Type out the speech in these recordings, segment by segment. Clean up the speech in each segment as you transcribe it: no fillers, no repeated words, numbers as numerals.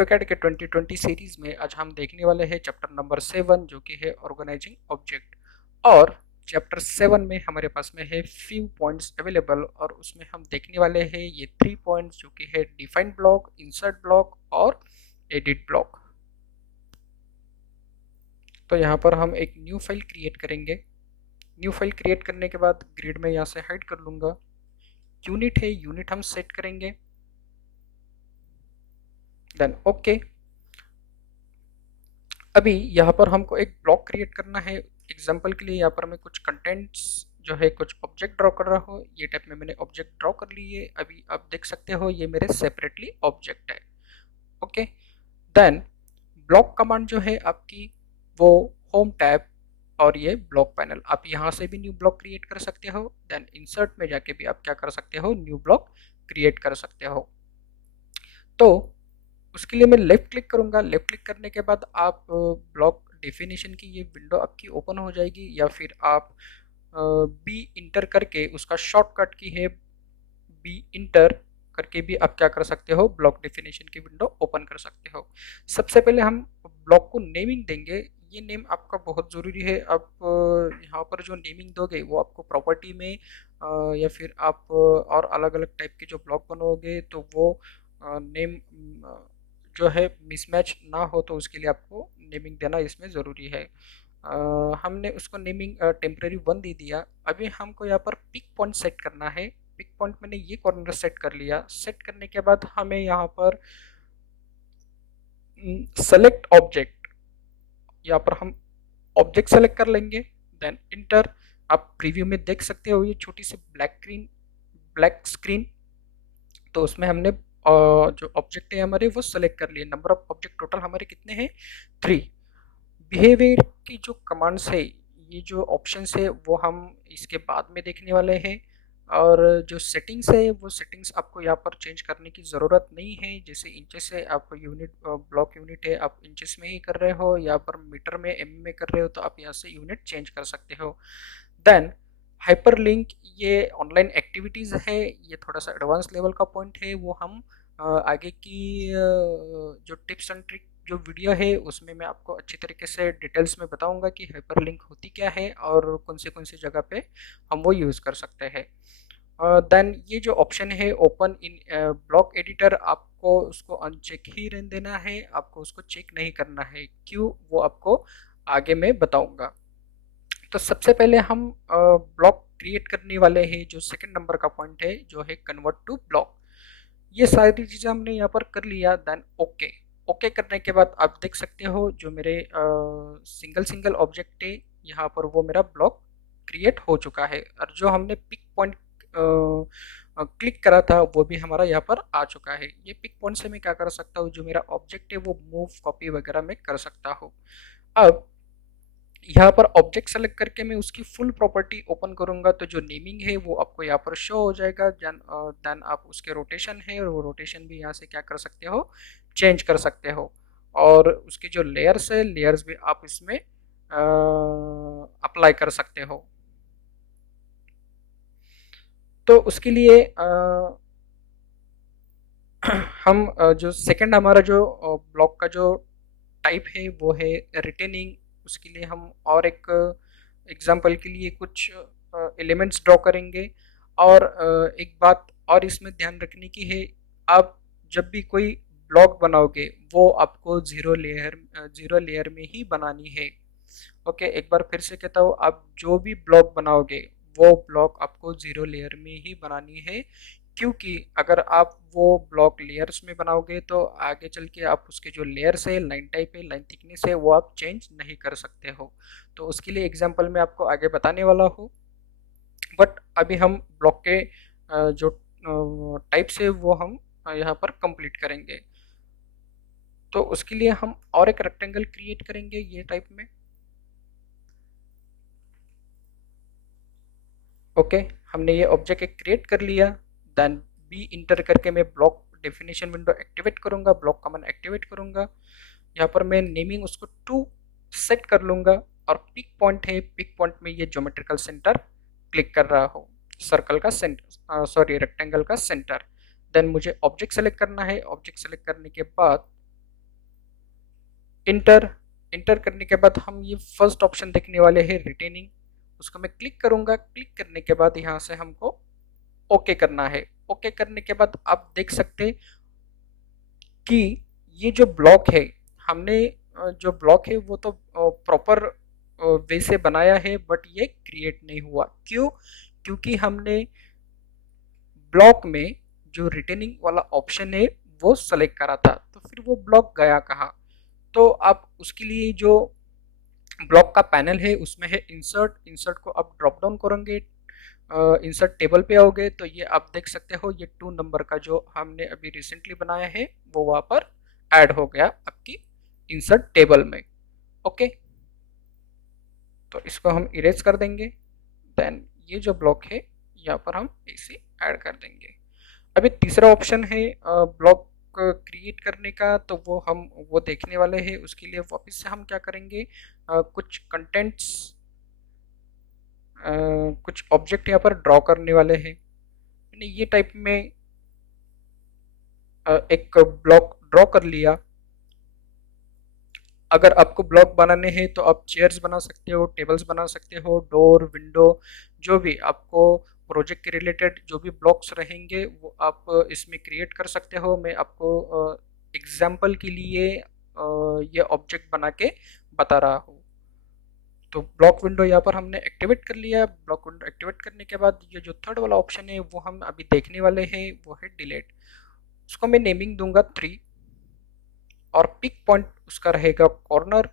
AutoCAD के 2020 series में आज हम देखने वाले हैं चैप्टर नंबर 7 जो कि है ऑर्गेनाइजिंग ऑब्जेक्ट। और चैप्टर 7 में हमारे पास में है फ्यू पॉइंट्स अवेलेबल और उसमें हम देखने वाले हैं ये 3 पॉइंट्स जो कि है डिफाइन ब्लॉक, इंसर्ट ब्लॉक और एडिट ब्लॉक। तो यहाँ पर हम एक न्यू फाइल क्रिएट करेंगे। न्यू फाइल क्रिएट करने के बाद ग्रिड में यहाँ से हाइड कर लूँगा। यूनिट है, यूनिट हम सेट करेंगे, देन ओके। अभी यहाँ पर हमको एक ब्लॉक क्रिएट करना है। एग्जाम्पल के लिए यहाँ पर मैं कुछ कंटेंट्स जो है कुछ ऑब्जेक्ट ड्रॉ कर रहा हूँ। ये टाइप में मैंने ऑब्जेक्ट ड्रॉ कर लिए। अभी आप देख सकते हो ये मेरे सेपरेटली ऑब्जेक्ट है। ओके, देन ब्लॉक कमांड जो है आपकी वो होम टैब और ये ब्लॉक पैनल, आप यहाँ से भी न्यू ब्लॉक क्रिएट कर सकते हो। देन इंसर्ट में जाके भी आप क्या कर सकते हो, न्यू ब्लॉक क्रिएट कर सकते हो। तो उसके लिए मैं लेफ्ट क्लिक करूंगा। लेफ्ट क्लिक करने के बाद आप ब्लॉक डेफिनेशन की ये विंडो आपकी ओपन हो जाएगी, या फिर आप बी इंटर करके उसका शॉर्टकट की है बी इंटर करके भी आप क्या कर सकते हो, ब्लॉक डेफिनेशन की विंडो ओपन कर सकते हो। सबसे पहले हम ब्लॉक को नेमिंग देंगे। ये नेम आपका बहुत ज़रूरी है। आप यहाँ पर जो नेमिंग दोगे वो आपको प्रॉपर्टी में या फिर आप और अलग अलग टाइप के जो ब्लॉक बनोगे तो वो नेम जो है मिसमैच ना हो, तो उसके लिए आपको नेमिंग देना इसमें ज़रूरी है। हमने उसको नेमिंग टेम्परेरी 1 दे दिया। अभी हमको यहाँ पर पिक पॉइंट सेट करना है। पिक पॉइंट मैंने ये कॉर्नर सेट कर लिया। सेट करने के बाद हमें यहाँ पर सेलेक्ट ऑब्जेक्ट, यहाँ पर हम ऑब्जेक्ट सेलेक्ट कर लेंगे, देन इंटर। आप प्रीव्यू में देख सकते हो ये छोटी सी ब्लैक स्क्रीन। तो उसमें हमने जो ऑब्जेक्ट है हमारे वो सेलेक्ट कर लिए। नंबर ऑफ ऑब्जेक्ट टोटल हमारे कितने हैं, 3। बिहेवियर की जो कमांड्स है, ये जो ऑप्शंस है वो हम इसके बाद में देखने वाले हैं। और जो सेटिंग्स है वो सेटिंग्स आपको यहाँ पर चेंज करने की ज़रूरत नहीं है। जैसे इंचेस है, आप यूनिट ब्लॉक यूनिट है आप इंचेस में ही कर रहे हो, यहाँ पर मीटर में एम में कर रहे हो, तो आप यहाँ से यूनिट चेंज कर सकते हो। देन हाइपरलिंक, ये ऑनलाइन एक्टिविटीज़ है, ये थोड़ा सा एडवांस लेवल का पॉइंट है। वो हम आगे की जो टिप्स एंड ट्रिक जो वीडियो है उसमें मैं आपको अच्छी तरीके से डिटेल्स में बताऊंगा कि हाइपरलिंक होती क्या है और कौन से जगह पे हम वो यूज़ कर सकते हैं। देन ये जो ऑप्शन है ओपन इन ब्लॉक एडिटर, आपको उसको अनचेक ही रहने देना है, आपको उसको चेक नहीं करना है। क्यों, वो आपको आगे मैं बताऊंगा। तो सबसे पहले हम ब्लॉक क्रिएट करने वाले हैं। जो सेकंड नंबर का पॉइंट है जो है कन्वर्ट टू ब्लॉक। ये सारी चीज़ें हमने यहाँ पर कर लिया। Then okay. ओके करने के बाद आप देख सकते हो जो मेरे सिंगल ऑब्जेक्ट है यहाँ पर वो मेरा ब्लॉक क्रिएट हो चुका है। और जो हमने पिक पॉइंट क्लिक करा था वो भी हमारा यहाँ पर आ चुका है। ये पिक पॉइंट से मैं क्या कर सकता हूँ, जो मेरा ऑब्जेक्ट है वो मूव कॉपी वगैरह मैं कर सकता हूँ। अब यहाँ पर ऑब्जेक्ट सेलेक्ट करके मैं उसकी फुल प्रॉपर्टी ओपन करूँगा तो जो नेमिंग है वो आपको यहाँ पर शो हो जाएगा। देन आप उसके रोटेशन है और वो रोटेशन भी यहाँ से क्या कर सकते हो, चेंज कर सकते हो। और उसके जो लेयर्स है, लेयर्स भी आप इसमें अप्लाई कर सकते हो। तो उसके लिए हम जो सेकंड हमारा जो ब्लॉक का जो टाइप है वो है रिटेनिंग। उसके लिए हम और एक एग्जांपल के लिए कुछ एलिमेंट्स ड्रॉ करेंगे। और एक बात और इसमें ध्यान रखने की है, आप जब भी कोई ब्लॉक बनाओगे वो आपको जीरो लेयर में ही बनानी है। ओके, एक बार फिर से कहता हूँ, आप जो भी ब्लॉक बनाओगे वो ब्लॉक आपको जीरो लेयर में ही बनानी है। क्योंकि अगर आप वो ब्लॉक लेयर्स में बनाओगे तो आगे चल के आप उसके जो लेयर्स है, लाइन टाइप है, लाइन थिकनेस है, वो आप चेंज नहीं कर सकते हो। तो उसके लिए एग्जांपल मैं आपको आगे बताने वाला हूँ। बट अभी हम ब्लॉक के जो टाइप्स है वो हम यहाँ पर कंप्लीट करेंगे। तो उसके लिए हम और एक रेक्टेंगल क्रिएट करेंगे ये टाइप में। ओके, हमने ये ऑब्जेक्ट एक क्रिएट कर लिया। देन बी इंटर करके मैं ब्लॉक डेफिनेशन विंडो एक्टिवेट करूंगा, ब्लॉक कमांड एक्टिवेट करूंगा। यहाँ पर मैं नेमिंग उसको 2 सेट कर लूंगा। और पिक पॉइंट है, पिक पॉइंट में ये ज्योमेट्रिकल सेंटर क्लिक कर रहा हूँ, सर्कल का सेंटर, सॉरी रेक्टेंगल का सेंटर। देन मुझे ऑब्जेक्ट सेलेक्ट करना है। ऑब्जेक्ट सेलेक्ट करने के बाद इंटर इंटर करने के बाद हम ये फर्स्ट ऑप्शन देखने वाले हैं रिटेनिंग, उसको मैं क्लिक करूंगा। क्लिक करने के बाद यहाँ से हमको ओके करना है। ओके करने के बाद आप देख सकते हैं कि ये जो ब्लॉक है, हमने जो ब्लॉक है वो तो प्रॉपर वे से बनाया है, बट ये क्रिएट नहीं हुआ। क्यों? क्योंकि हमने ब्लॉक में जो रिटेनिंग वाला ऑप्शन है वो सेलेक्ट करा था, तो फिर वो ब्लॉक गया कहाँ? तो आप उसके लिए जो ब्लॉक का पैनल है उसमें है इंसर्ट। इंसर्ट को आप ड्रॉप डाउन करेंगे, इंसर्ट टेबल पे आओगे तो ये आप देख सकते हो ये 2 नंबर का जो हमने अभी रिसेंटली बनाया है वो वहाँ पर ऐड हो गया आपकी इंसर्ट टेबल में। ओके, तो इसको हम इरेज कर देंगे। देन ये जो ब्लॉक है यहाँ पर हम इसे ऐड कर देंगे। अभी तीसरा ऑप्शन है ब्लॉक क्रिएट करने का, तो वो देखने वाले हैं। उसके लिए वापस से हम क्या करेंगे, कुछ कंटेंट्स, कुछ ऑब्जेक्ट यहाँ पर ड्रॉ करने वाले हैं। मैंने ये टाइप में एक ब्लॉक ड्रॉ कर लिया। अगर आपको ब्लॉक बनाने हैं तो आप चेयर्स बना सकते हो, टेबल्स बना सकते हो, डोर, विंडो, जो भी आपको प्रोजेक्ट के रिलेटेड जो भी ब्लॉक्स रहेंगे वो आप इसमें क्रिएट कर सकते हो। मैं आपको एग्जाम्पल के लिए ये ऑब्जेक्ट बना के बता रहा हूँ। तो ब्लॉक विंडो यहाँ पर हमने एक्टिवेट कर लिया। ब्लॉक विंडो एक्टिवेट करने के बाद ये जो थर्ड वाला ऑप्शन है वो हम अभी देखने वाले हैं, वो है डिलीट। उसको मैं नेमिंग दूंगा 3 और पिक पॉइंट उसका रहेगा कॉर्नर।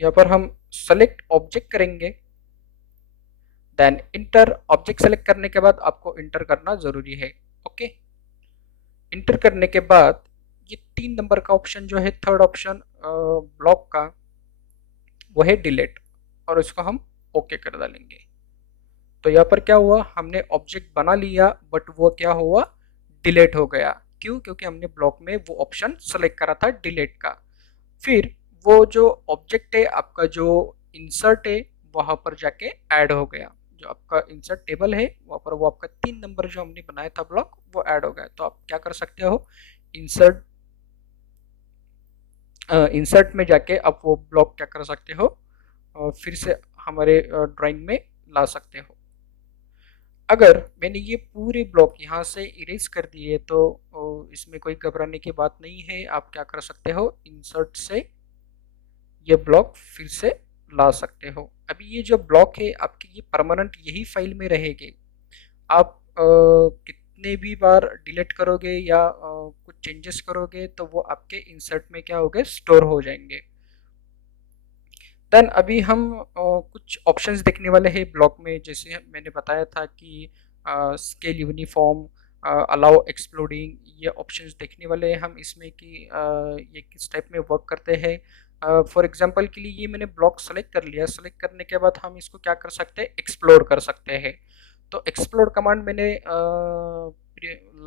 यहाँ पर हम सेलेक्ट ऑब्जेक्ट करेंगे, देन इंटर। ऑब्जेक्ट सेलेक्ट करने के बाद आपको इंटर करना जरूरी है। ओके, इंटर करने के बाद ये 3 नंबर का ऑप्शन जो है, थर्ड ऑप्शन ब्लॉक का, वो है डिलीट, और इसको हम ओके कर डालेंगे। तो यहाँ पर क्या हुआ, हमने ऑब्जेक्ट बना लिया बट वो क्या हुआ, डिलीट हो गया। क्यों? क्योंकि हमने ब्लॉक में वो ऑप्शन सेलेक्ट करा था डिलीट का। फिर वो जो ऑब्जेक्ट है आपका, जो इंसर्ट है, वहां पर जाके ऐड हो गया। जो आपका इंसर्ट टेबल है वहां पर वो आपका 3 नंबर जो हमने बनाया था ब्लॉक, वो ऐड हो गया। तो आप क्या कर सकते हो, इंसर्ट इंसर्ट में जाके आप वो ब्लॉक क्या कर सकते हो, फिर से हमारे ड्राइंग में ला सकते हो। अगर मैंने ये पूरे ब्लॉक यहाँ से इरेज कर दिए तो इसमें कोई घबराने की बात नहीं है। आप क्या कर सकते हो, इंसर्ट से ये ब्लॉक फिर से ला सकते हो। अभी ये जो ब्लॉक है आपकी, ये परमानेंट यही फाइल में रहेगी। आप कितने भी बार डिलीट करोगे या कुछ चेंजेस करोगे तो वो आपके इंसर्ट में क्या हो गए, स्टोर हो जाएंगे। देन अभी हम कुछ ऑप्शंस देखने वाले हैं ब्लॉक में। जैसे मैंने बताया था कि स्केल यूनिफॉर्म, अलाउ एक्सप्लोडिंग, ये ऑप्शंस देखने वाले हैं हम इसमें कि ये किस टाइप में वर्क करते हैं। फॉर एग्जांपल के लिए ये मैंने ब्लॉक सेलेक्ट कर लिया। सेलेक्ट करने के बाद हम इसको क्या कर सकते हैं, एक्सप्लोर कर सकते हैं। तो एक्सप्लोर कमांड मैंने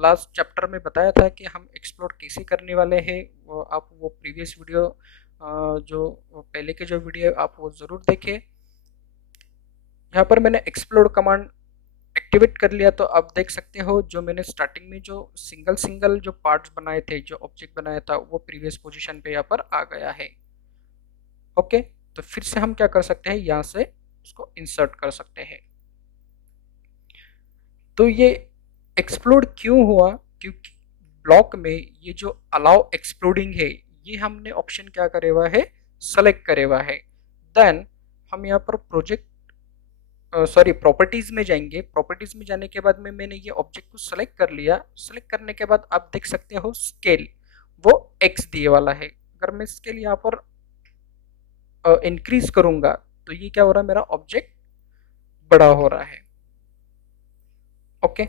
लास्ट चैप्टर में बताया था कि हम एक्सप्लोर कैसे करने वाले हैं। आप वो प्रीवियस वीडियो, जो पहले के जो वीडियो आप वो ज़रूर देखें। यहाँ पर मैंने एक्सप्लोर कमांड एक्टिवेट कर लिया। तो आप देख सकते हो जो मैंने स्टार्टिंग में जो सिंगल सिंगल जो पार्ट्स बनाए थे, जो ऑब्जेक्ट बनाया था, वो प्रीवियस पोजीशन पे यहाँ पर आ गया है। ओके, तो फिर से हम क्या कर सकते हैं, यहाँ से उसको इंसर्ट कर सकते हैं। तो ये एक्सप्लोड क्यों हुआ, क्योंकि ब्लॉक में ये जो अलाउ एक्सप्लोडिंग है, ये हमने ऑप्शन क्या करे हुआ है, सेलेक्ट करे हुआ है। देन हम यहाँ पर प्रोजेक्ट सॉरी प्रॉपर्टीज में जाएंगे। प्रॉपर्टीज में जाने के बाद में मैंने ये ऑब्जेक्ट को सेलेक्ट कर लिया। सेलेक्ट करने के बाद आप देख सकते हो स्केल वो एक्स दिए वाला है। अगर मैं स्केल यहाँ पर इंक्रीज करूंगा तो ये क्या हो रहा है, मेरा ऑब्जेक्ट बड़ा हो रहा है। ओके,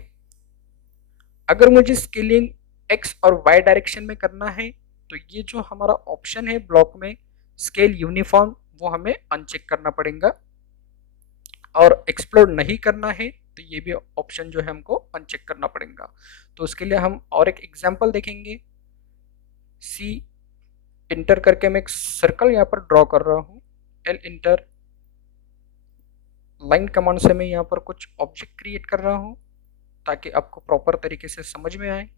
अगर मुझे स्केलिंग एक्स और वाई डायरेक्शन में करना है तो ये जो हमारा ऑप्शन है ब्लॉक में स्केल यूनिफॉर्म, वो हमें अनचेक करना पड़ेगा। और एक्सप्लोर नहीं करना है तो ये भी ऑप्शन जो है हमको अनचेक करना पड़ेगा। तो उसके लिए हम और एक एग्जांपल देखेंगे। सी इंटर करके मैं एक सर्कल यहाँ पर ड्रॉ कर रहा हूँ। एल इंटर, लाइन कमांड से मैं यहाँ पर कुछ ऑब्जेक्ट क्रिएट कर रहा हूँ ताकि आपको प्रॉपर तरीके से समझ में आए।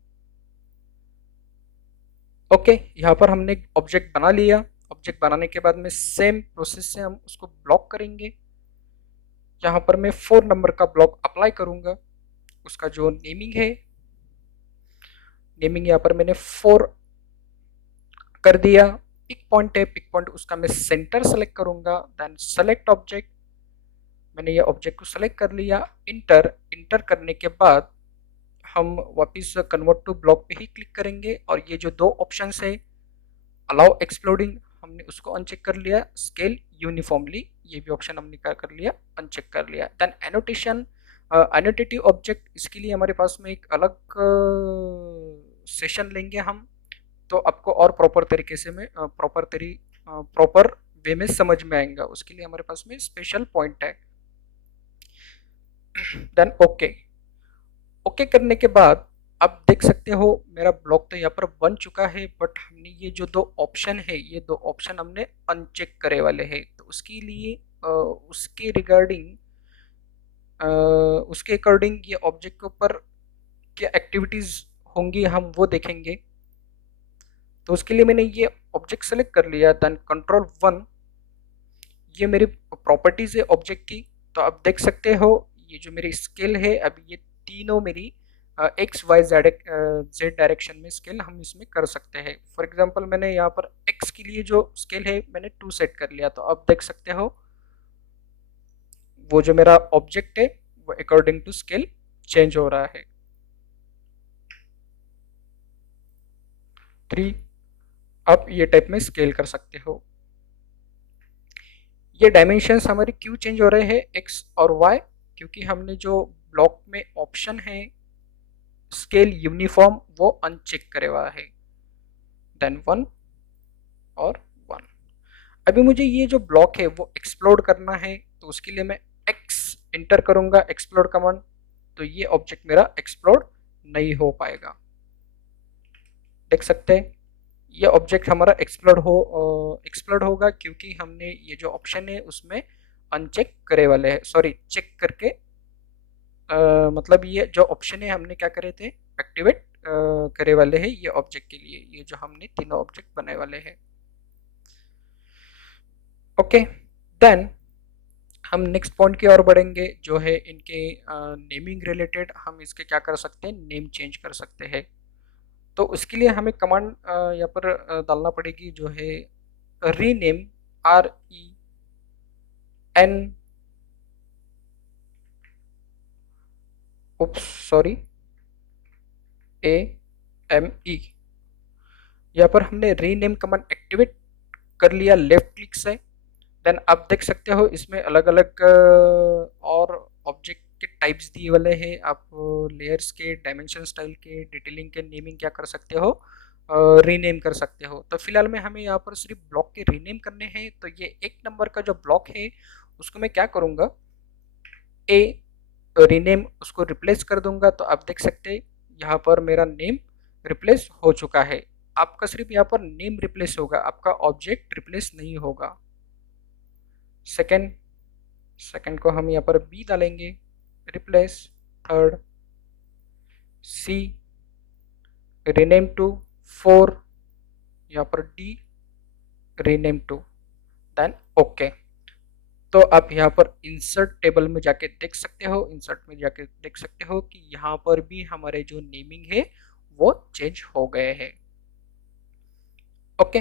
ओके, यहाँ पर हमने ऑब्जेक्ट बना लिया। ऑब्जेक्ट बनाने के बाद में सेम प्रोसेस से हम उसको ब्लॉक करेंगे। यहाँ पर मैं 4 नंबर का ब्लॉक अप्लाई करूँगा। उसका जो नेमिंग है, नेमिंग यहाँ पर मैंने 4 कर दिया। पिक पॉइंट है, पिक पॉइंट उसका मैं सेंटर सेलेक्ट करूँगा। देन सेलेक्ट ऑब्जेक्ट, मैंने ये ऑब्जेक्ट को सेलेक्ट कर लिया। इंटर, इंटर करने के बाद हम वापस कन्वर्ट टू ब्लॉक पे ही क्लिक करेंगे और ये जो दो ऑप्शंस है, अलाउ एक्सप्लोडिंग, हमने उसको अनचेक कर लिया। स्केल यूनिफॉर्मली, ये भी ऑप्शन हमने क्या कर लिया, अनचेक कर लिया। देन एनोटेशन, एनोटेटिव ऑब्जेक्ट, इसके लिए हमारे पास में एक अलग सेशन लेंगे हम, तो आपको और प्रॉपर तरीके से में प्रॉपर वे में समझ में आएगा। उसके लिए हमारे पास में स्पेशल पॉइंट है। देन ओके, ओके करने के बाद आप देख सकते हो मेरा ब्लॉक तो यहाँ पर बन चुका है, बट हमने ये जो दो ऑप्शन है, ये दो ऑप्शन हमने अनचेक करे वाले हैं। तो उसके लिए उसके रिगार्डिंग, उसके अकॉर्डिंग ये ऑब्जेक्ट के ऊपर क्या एक्टिविटीज़ होंगी हम वो देखेंगे। तो उसके लिए मैंने ये ऑब्जेक्ट सेलेक्ट कर लिया। देन कंट्रोल 1, ये मेरी प्रॉपर्टीज़ है ऑब्जेक्ट की। तो आप देख सकते हो ये जो मेरी स्केल है, अभी ये तीनों मेरी X Y Z Z direction में स्केल हम इसमें कर सकते हैं। फॉर एग्जांपल मैंने यहाँ पर एक्स के लिए जो स्केल है मैंने 2 सेट कर लिया। तो आप देख सकते हो वो जो मेरा ऑब्जेक्ट है वो अकॉर्डिंग टू स्केल चेंज हो रहा है। 3, आप ये टाइप में स्केल कर सकते हो। ये डायमेंशंस हमारी क्यों चेंज हो रहे हैं एक्स और वाई, क्योंकि हमने जो ब्लॉक में ऑप्शन है स्केल यूनिफॉर्म वो अनचेक करे हुआ है। देन 1 और 1। अभी मुझे ये जो ब्लॉक है वो एक्सप्लोड करना है, तो उसके लिए मैं एक्स इंटर करूंगा, एक्सप्लोड कमांड। तो ये ऑब्जेक्ट मेरा एक्सप्लोड नहीं हो पाएगा। देख सकते हैं ये ऑब्जेक्ट हमारा एक्सप्लोड होगा, क्योंकि हमने ये जो ऑप्शन है उसमें अनचेक करे वाले हैं, सॉरी चेक करके मतलब ये जो ऑप्शन है हमने क्या करे थे, एक्टिवेट करे वाले हैं ये ऑब्जेक्ट के लिए, ये जो हमने तीनों ऑब्जेक्ट बनाए वाले हैं। ओके, देन हम नेक्स्ट पॉइंट की ओर बढ़ेंगे, जो है इनके नेमिंग रिलेटेड। हम इसके क्या कर सकते हैं, नेम चेंज कर सकते हैं। तो उसके लिए हमें कमांड यहाँ पर डालना पड़ेगी, जो है rename, REN, oops sorry, AME। यहाँ पर हमने रीनेम कमांड एक्टिवेट कर लिया लेफ्ट क्लिक से। देन आप देख सकते हो इसमें अलग अलग और ऑब्जेक्ट के टाइप्स दिए वाले हैं। आप लेयर्स के, डायमेंशन स्टाइल के, डिटेलिंग के नेमिंग क्या कर सकते हो, रीनेम कर सकते हो। तो फिलहाल में हमें यहाँ पर सिर्फ ब्लॉक के रीनेम करने हैं। तो ये 1 नंबर का जो ब्लॉक है उसको मैं क्या करूँगा, ए रीनेम, उसको रिप्लेस कर दूंगा। तो आप देख सकते हैं यहाँ पर मेरा नेम रिप्लेस हो चुका है। आपका सिर्फ यहाँ पर नेम रिप्लेस होगा, आपका ऑब्जेक्ट रिप्लेस नहीं होगा। सेकेंड, सेकेंड को हम यहाँ पर बी डालेंगे, replace. Third C, rename to. 4 यहाँ पर D, rename to. Then okay. तो आप यहाँ पर इंसर्ट टेबल में जाके देख सकते हो, इंसर्ट में जाके देख सकते हो कि यहाँ पर भी हमारे जो नेमिंग है वो चेंज हो गए हैं। ओके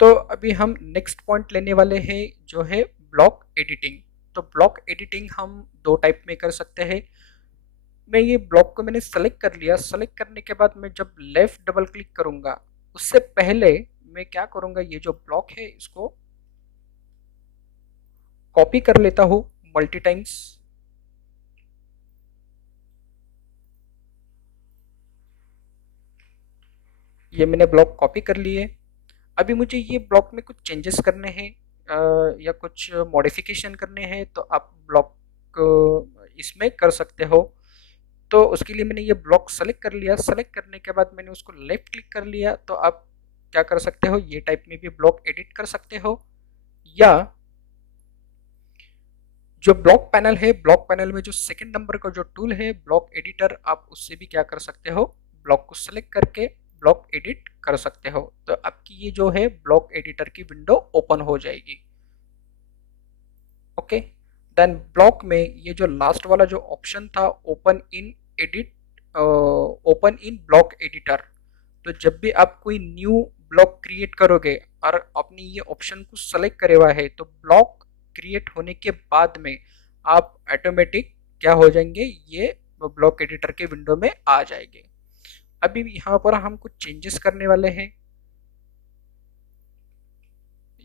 तो अभी हम नेक्स्ट पॉइंट लेने वाले हैं, जो है ब्लॉक एडिटिंग। तो ब्लॉक एडिटिंग हम 2 टाइप में कर सकते हैं। मैं ये ब्लॉक को मैंने सेलेक्ट कर लिया। सेलेक्ट करने के बाद मैं जब लेफ्ट डबल क्लिक करूंगा, उससे पहले मैं क्या करूंगा, ये जो ब्लॉक है इसको कॉपी कर लेता हूँ मल्टी टाइम्स। ये मैंने ब्लॉक कॉपी कर लिए। अभी मुझे ये ब्लॉक में कुछ चेंजेस करने हैं या कुछ मॉडिफिकेशन करने हैं, तो आप ब्लॉक इसमें कर सकते हो। तो उसके लिए मैंने ये ब्लॉक सेलेक्ट कर लिया। सेलेक्ट करने के बाद मैंने उसको लेफ्ट क्लिक कर लिया। तो आप क्या कर सकते हो, ये टाइप में भी ब्लॉक एडिट कर सकते हो, या जो ब्लॉक पैनल है, ब्लॉक पैनल में जो सेकंड नंबर का जो टूल है ब्लॉक एडिटर, आप उससे भी क्या कर सकते हो, ब्लॉक को सेलेक्ट करके ब्लॉक एडिट कर सकते हो। तो आपकी ये जो है ब्लॉक एडिटर की विंडो ओपन हो जाएगी। ओके, देन ब्लॉक में ये जो लास्ट वाला जो ऑप्शन था open in edit, open in block editor, तो जब भी आप कोई न्यू ब्लॉक क्रिएट करोगे और आपने ये ऑप्शन को सेलेक्ट करे हुआ है तो ब्लॉक क्रिएट होने के बाद में आप ऑटोमेटिक क्या हो जाएंगे, ये ब्लॉक एडिटर के विंडो में आ जाएंगे। अभी यहाँ पर हम कुछ चेंजेस करने वाले हैं।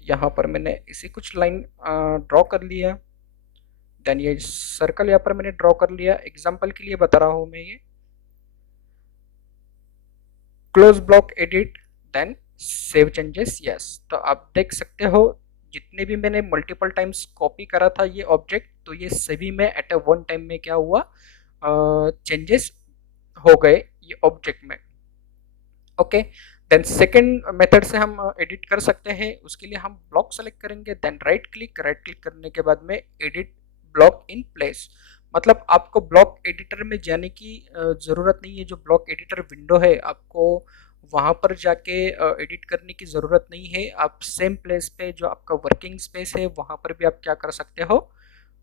यहाँ पर मैंने इसी कुछ लाइन ड्रॉ कर लिया, देन ये सर्कल यहाँ पर मैंने ड्रॉ कर लिया। एग्जांपल के लिए बता रहा हूँ मैं, ये close block edit then save changes yes. तो आप देख सकते हो जितने भी मैंने मल्टीपल टाइम्स कॉपी करा था ये ऑब्जेक्ट, तो ये सभी में एट अ वन टाइम में क्या हुआ, चेंजेस हो गए ये ऑब्जेक्ट में। ओके, देन सेकंड मेथड से हम एडिट कर सकते हैं। उसके लिए हम ब्लॉक सेलेक्ट करेंगे, देन राइट क्लिक करने के बाद में एडिट ब्लॉक इन प्लेस। मतलब आपको ब्लॉक एडिटर में जाने की ज़रूरत नहीं है। जो ब्लॉक एडिटर विंडो है आपको वहाँ पर जाके एडिट करने की ज़रूरत नहीं है। आप सेम प्लेस पे जो आपका वर्किंग स्पेस है वहाँ पर भी आप क्या कर सकते हो,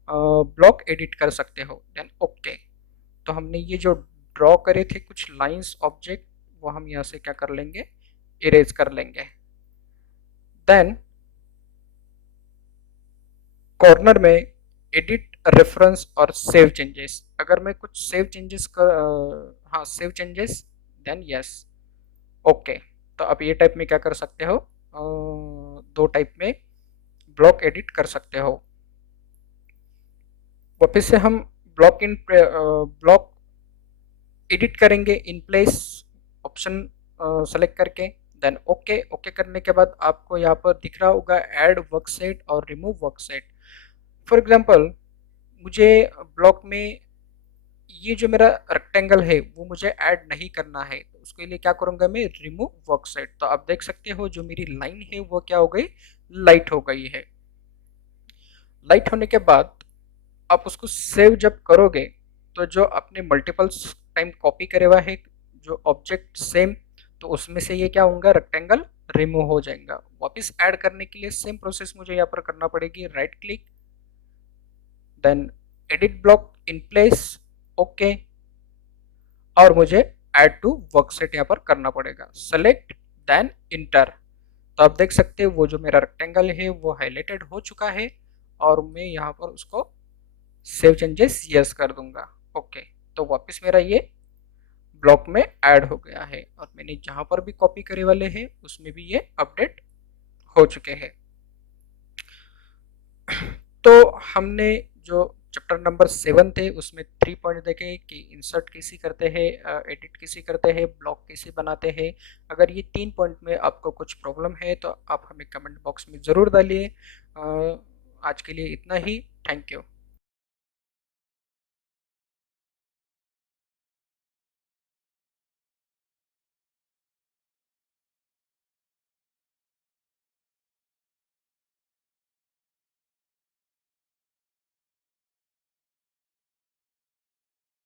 ब्लॉक एडिट कर सकते हो। देन ओके, तो हमने ये जो ड्रॉ करे थे कुछ लाइंस ऑब्जेक्ट, वो हम यहाँ से क्या कर लेंगे, इरेज कर लेंगे। देन कॉर्नर में एडिट रेफरेंस और सेव चेंजेस, अगर मैं कुछ सेव चेंजेस कर हाँ save changes then yes. Okay, तो अब ये टाइप में क्या कर सकते हो, दो टाइप में ब्लॉक एडिट कर सकते हो। वापस से हम ब्लॉक एडिट करेंगे इन प्लेस ऑप्शन सेलेक्ट करके, देन ओके करने के बाद आपको यहाँ पर दिख रहा होगा ऐड वर्क सेट और remove work set. For example मुझे ब्लॉक में ये जो मेरा रेक्टेंगल है वो मुझे ऐड नहीं करना है, तो उसके लिए क्या करूँगा मैं, रिमूव वर्क सेट। तो आप देख सकते हो जो मेरी लाइन है वो क्या हो गई, लाइट हो गई है। लाइट होने के बाद आप उसको सेव जब करोगे तो जो आपने मल्टीपल टाइम कॉपी करे हुआ है जो ऑब्जेक्ट सेम, तो उसमें से ये क्या होगा, रेक्टेंगल रिमूव हो जाएगा। वापस ऐड करने के लिए सेम प्रोसेस मुझे यहाँ पर करना पड़ेगी, right click then edit block in place, okay, और मुझे ऐड टू वर्कसेट यहाँ पर करना पड़ेगा, सेलेक्ट देन इंटर। तो आप देख सकते हो वो जो मेरा रेक्टेंगल है वो हाईलाइटेड हो चुका है और मैं यहाँ पर उसको सेव चेंजेस यस कर दूंगा। ओके, तो वापस मेरा ये ब्लॉक में ऐड हो गया है और मैंने जहां पर भी कॉपी करे वाले हैं उसमें भी ये अपडेट हो चुके हैं। तो हमने जो चैप्टर नंबर 7 थे उसमें 3 पॉइंट देखे कि इंसर्ट कैसे करते हैं, एडिट कैसे करते हैं, ब्लॉक कैसे बनाते हैं। अगर ये 3 पॉइंट में आपको कुछ प्रॉब्लम है तो आप हमें कमेंट बॉक्स में ज़रूर डालिए। आज के लिए इतना ही, थैंक यू।